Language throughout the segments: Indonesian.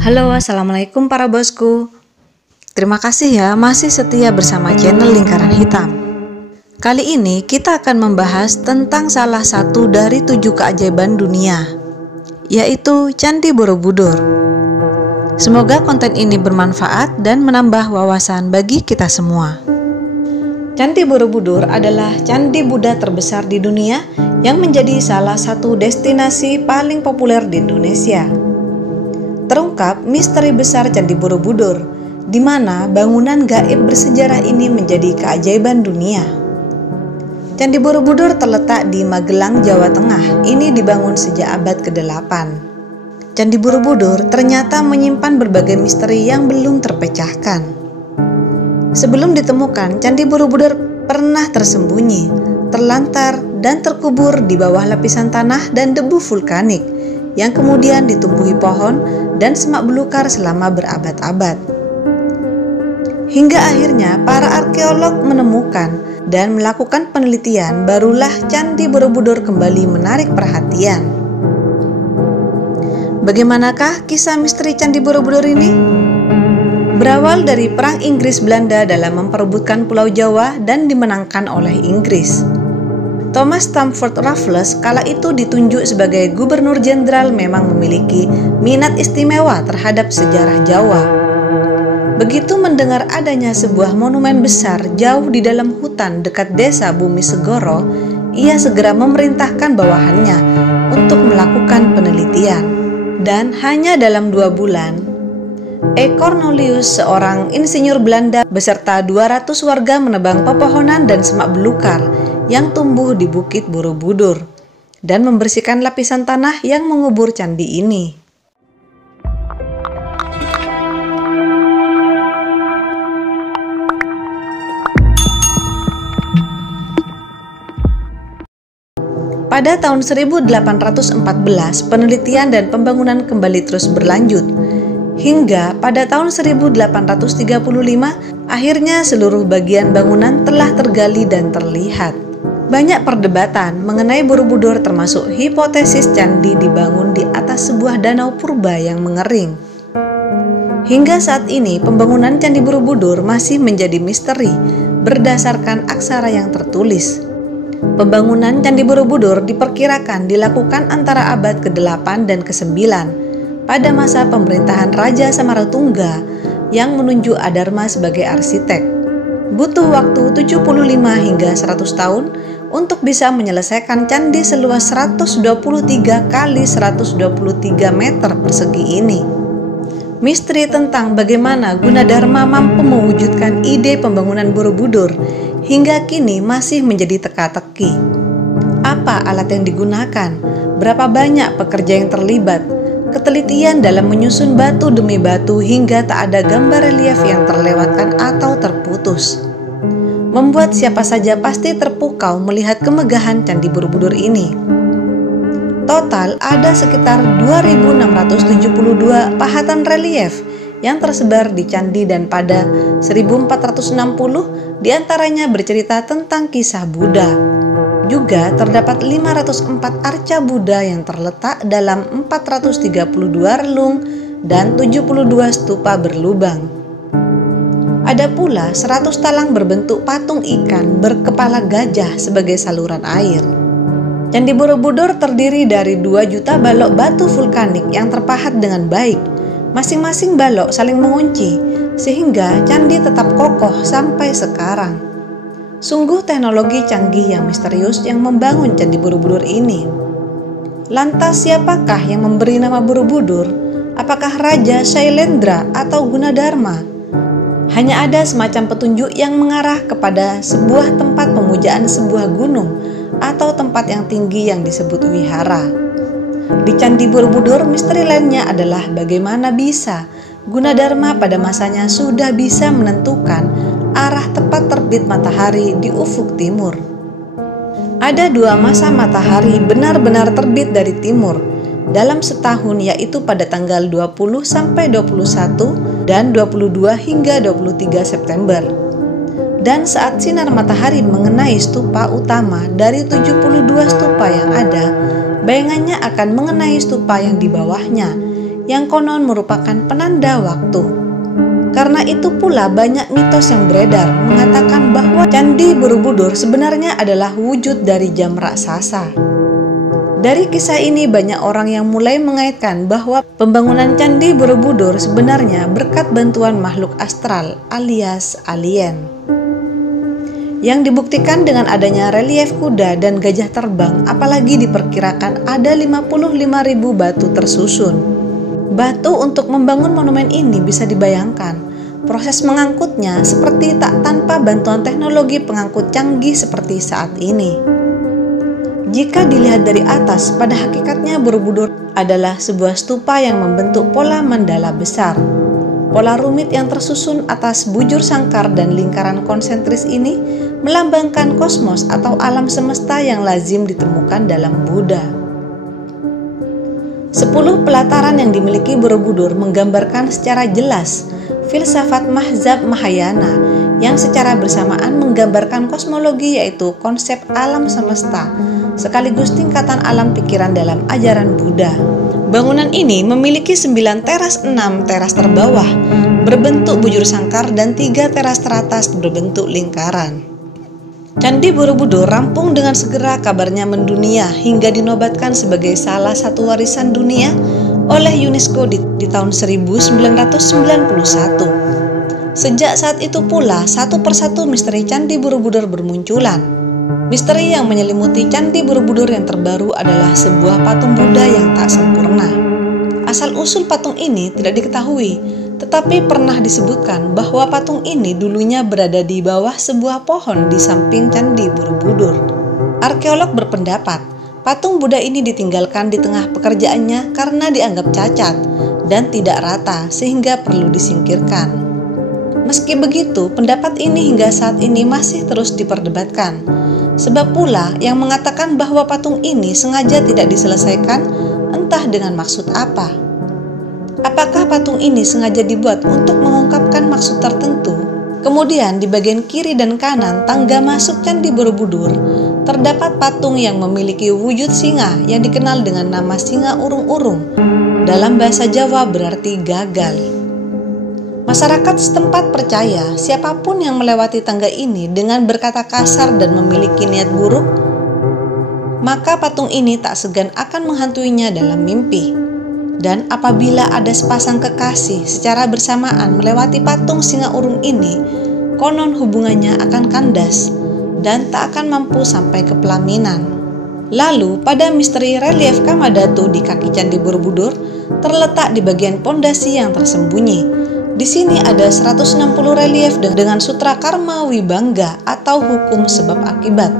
Halo, assalamualaikum para bosku. Terima kasih ya masih setia bersama channel Lingkaran Hitam. Kali ini kita akan membahas tentang salah satu dari 7 keajaiban dunia, yaitu Candi Borobudur. Semoga konten ini bermanfaat dan menambah wawasan bagi kita semua. Candi Borobudur adalah candi Buddha terbesar di dunia yang menjadi salah satu destinasi paling populer di Indonesia. Terungkap misteri besar Candi Borobudur, di mana bangunan gaib bersejarah ini menjadi keajaiban dunia. Candi Borobudur terletak di Magelang, Jawa Tengah. Ini dibangun sejak abad ke-8. Candi Borobudur ternyata menyimpan berbagai misteri yang belum terpecahkan. Sebelum ditemukan, Candi Borobudur pernah tersembunyi, terlantar, dan terkubur di bawah lapisan tanah dan debu vulkanik yang kemudian ditumbuhi pohon dan semak belukar selama berabad-abad. Hingga akhirnya para arkeolog menemukan dan melakukan penelitian, barulah Candi Borobudur kembali menarik perhatian. Bagaimanakah kisah misteri Candi Borobudur ini? Berawal dari Perang Inggris-Belanda dalam memperebutkan Pulau Jawa dan dimenangkan oleh Inggris. Thomas Stamford Raffles kala itu ditunjuk sebagai Gubernur Jenderal memang memiliki minat istimewa terhadap sejarah Jawa. Begitu mendengar adanya sebuah monumen besar jauh di dalam hutan dekat desa Bumi Segoro, ia segera memerintahkan bawahannya untuk melakukan penelitian. Dan hanya dalam 2 bulan, E. Cornelius, seorang insinyur Belanda beserta 200 warga menebang pepohonan dan semak belukar yang tumbuh di Bukit Borobudur dan membersihkan lapisan tanah yang mengubur candi ini. Pada tahun 1814, penelitian dan pembangunan kembali terus berlanjut. Hingga pada tahun 1835, akhirnya seluruh bagian bangunan telah tergali dan terlihat. Banyak perdebatan mengenai Borobudur, termasuk hipotesis candi dibangun di atas sebuah danau purba yang mengering. Hingga saat ini, pembangunan Candi Borobudur masih menjadi misteri berdasarkan aksara yang tertulis. Pembangunan Candi Borobudur diperkirakan dilakukan antara abad ke-8 dan ke-9 pada masa pemerintahan Raja Samaratungga yang menunjuk Adarma sebagai arsitek. Butuh waktu 75 hingga 100 tahun untuk bisa menyelesaikan candi seluas 123 kali 123 meter persegi ini. Misteri tentang bagaimana Gunadarma mampu mewujudkan ide pembangunan Borobudur hingga kini masih menjadi teka-teki. Apa alat yang digunakan? Berapa banyak pekerja yang terlibat? Ketelitian dalam menyusun batu demi batu hingga tak ada gambar relief yang terlewatkan atau terputus, membuat siapa saja pasti terpukau melihat kemegahan Candi Borobudur ini. Total ada sekitar 2.672 pahatan relief yang tersebar di candi, dan pada 1460 diantaranya bercerita tentang kisah Buddha. Juga terdapat 504 arca Buddha yang terletak dalam 432 relung dan 72 stupa berlubang. Ada pula 100 talang berbentuk patung ikan berkepala gajah sebagai saluran air. Candi Borobudur terdiri dari 2 juta balok batu vulkanik yang terpahat dengan baik. Masing-masing balok saling mengunci sehingga candi tetap kokoh sampai sekarang. Sungguh teknologi canggih yang misterius yang membangun Candi Borobudur ini. Lantas siapakah yang memberi nama Borobudur? Apakah Raja Shailendra atau Gunadarma? Hanya ada semacam petunjuk yang mengarah kepada sebuah tempat pemujaan sebuah gunung atau tempat yang tinggi yang disebut wihara. Di Candi Borobudur, misteri lainnya adalah bagaimana bisa Gunadarma pada masanya sudah bisa menentukan arah tepat terbit matahari di ufuk timur. Ada 2 masa matahari benar-benar terbit dari timur dalam setahun, yaitu pada tanggal 20 sampai 21 dan 22 hingga 23 September. Dan saat sinar matahari mengenai stupa utama dari 72 stupa yang ada, bayangannya akan mengenai stupa yang di bawahnya, yang konon merupakan penanda waktu. Karena itu pula banyak mitos yang beredar mengatakan bahwa Candi Borobudur sebenarnya adalah wujud dari jam raksasa. Dari kisah ini banyak orang yang mulai mengaitkan bahwa pembangunan Candi Borobudur sebenarnya berkat bantuan makhluk astral alias alien. Yang dibuktikan dengan adanya relief kuda dan gajah terbang, apalagi diperkirakan ada 55.000 batu tersusun. Batu untuk membangun monumen ini bisa dibayangkan, proses mengangkutnya seperti tak tanpa bantuan teknologi pengangkut canggih seperti saat ini. Jika dilihat dari atas, pada hakikatnya Borobudur adalah sebuah stupa yang membentuk pola mandala besar. Pola rumit yang tersusun atas bujur sangkar dan lingkaran konsentris ini melambangkan kosmos atau alam semesta yang lazim ditemukan dalam Buddha. 10 pelataran yang dimiliki Borobudur menggambarkan secara jelas filsafat mazhab Mahayana yang secara bersamaan menggambarkan kosmologi, yaitu konsep alam semesta sekaligus tingkatan alam pikiran dalam ajaran Buddha. Bangunan ini memiliki 9 teras, 6 teras terbawah berbentuk bujur sangkar dan 3 teras teratas berbentuk lingkaran. Candi Borobudur rampung dengan segera, kabarnya mendunia hingga dinobatkan sebagai salah satu warisan dunia oleh UNESCO di tahun 1991. Sejak saat itu pula, satu persatu misteri Candi Borobudur bermunculan. Misteri yang menyelimuti Candi Borobudur yang terbaru adalah sebuah patung Buddha yang tak sempurna. Asal-usul patung ini tidak diketahui, tetapi pernah disebutkan bahwa patung ini dulunya berada di bawah sebuah pohon di samping Candi Borobudur. Arkeolog berpendapat, patung Buddha ini ditinggalkan di tengah pekerjaannya karena dianggap cacat dan tidak rata sehingga perlu disingkirkan. Meski begitu, pendapat ini hingga saat ini masih terus diperdebatkan. Sebab pula yang mengatakan bahwa patung ini sengaja tidak diselesaikan, entah dengan maksud apa. Apakah patung ini sengaja dibuat untuk mengungkapkan maksud tertentu? Kemudian di bagian kiri dan kanan tangga masuk Candi Borobudur terdapat patung yang memiliki wujud singa yang dikenal dengan nama singa urung-urung. Dalam bahasa Jawa berarti gagal. Masyarakat setempat percaya siapapun yang melewati tangga ini dengan berkata kasar dan memiliki niat buruk, maka patung ini tak segan akan menghantuinya dalam mimpi. Dan apabila ada sepasang kekasih secara bersamaan melewati patung singa urung ini, konon hubungannya akan kandas dan tak akan mampu sampai ke pelaminan. Lalu pada misteri relief Kamadhatu di kaki Candi Borobudur terletak di bagian pondasi yang tersembunyi. Di sini ada 160 relief dengan sutra karma wibangga atau hukum sebab akibat.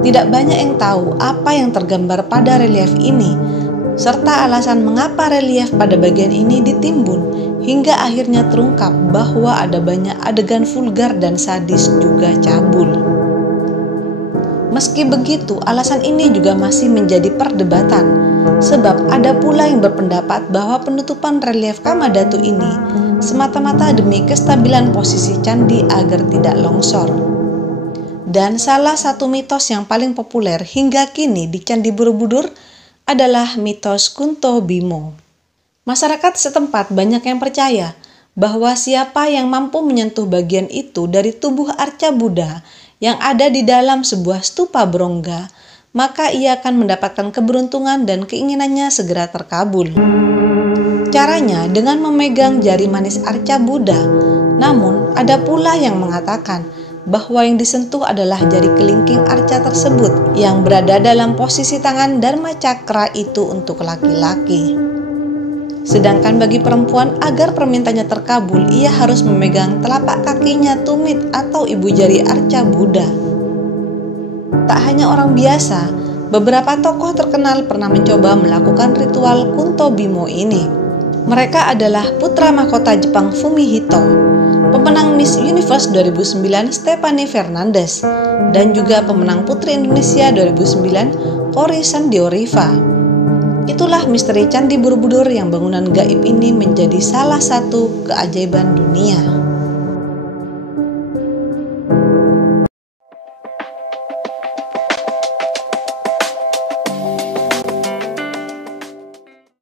Tidak banyak yang tahu apa yang tergambar pada relief ini, serta alasan mengapa relief pada bagian ini ditimbun, hingga akhirnya terungkap bahwa ada banyak adegan vulgar dan sadis juga cabul. Meski begitu, alasan ini juga masih menjadi perdebatan, sebab ada pula yang berpendapat bahwa penutupan relief Kamadhatu ini semata-mata demi kestabilan posisi candi agar tidak longsor. Dan salah satu mitos yang paling populer hingga kini di Candi Borobudur adalah mitos Kunto Bimo. Masyarakat setempat banyak yang percaya bahwa siapa yang mampu menyentuh bagian itu dari tubuh arca Buddha yang ada di dalam sebuah stupa Brongga, maka ia akan mendapatkan keberuntungan dan keinginannya segera terkabul. Caranya dengan memegang jari manis arca Buddha. Namun ada pula yang mengatakan bahwa yang disentuh adalah jari kelingking arca tersebut yang berada dalam posisi tangan Dharma Cakra itu untuk laki-laki. Sedangkan bagi perempuan, agar permintaannya terkabul, ia harus memegang telapak kakinya tumit atau ibu jari arca Buddha. Tak hanya orang biasa, beberapa tokoh terkenal pernah mencoba melakukan ritual Kunto Bimo ini. Mereka adalah putra mahkota Jepang Fumihito, pemenang Miss Universe 2009 Stephanie Fernandez, dan juga pemenang Putri Indonesia 2009 Kori Sandioriva. Itulah misteri Candi Borobudur yang bangunan gaib ini menjadi salah satu keajaiban dunia.